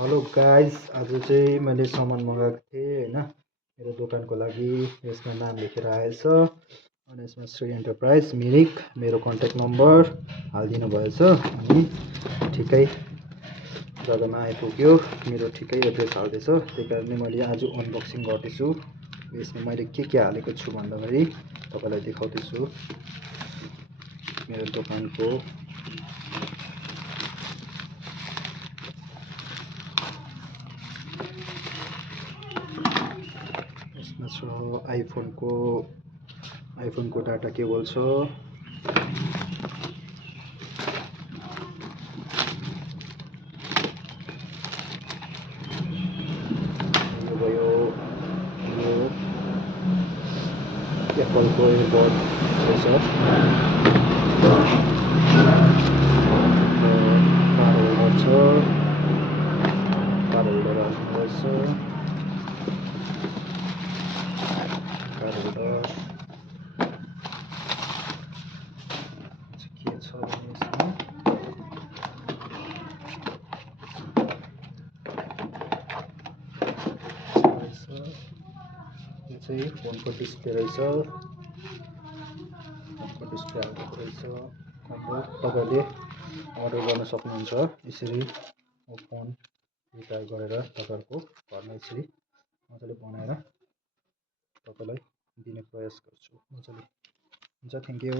Hello guys, आज चाहिँ मैले सामान मगाएको थिएँ होइन, मेरो दोकानको लागि। यसमा नाम लेखेर आएछ अनि यसमा श्री एन्टरप्राइज मिरिक मेरो कन्ट्याक्ट नम्बर हालिदिनु भएछ अनि ठिकै जग्गामा आइपुग्यो। मेरो ठिकै एड्रेस हाल्दैछ, त्यही कारणले मैले आज अनबक्सिङ गर्दैछु। यसमा मैले के हालेको छु भन्दाखेरि तपाईँलाई देखाउँदैछु मेरो दोकानको। यसमा छ आइफोनको डाटा केबल छ, यो भयो यो एप्पलको इयरबड रहेछ, 12 होल्डर छ, 12 होल्डर हाल्नु रहेछ, 12 होल्डर के छ भने यसमा यो चाहिँ फोनको डिस्प्ले रहेछ, फोनको डिस्प्ले हालेको रहेछ। तपाईँहरूले अर्डर गर्न सक्नुहुन्छ। यसरी फोन रिपेयर गरेर तपाईँहरूको घरमा यसरी मजाले बनाएर तपाईँलाई दिने प्रयास गर्छु मजाले। हुन्छ, थ्याङ्क यू।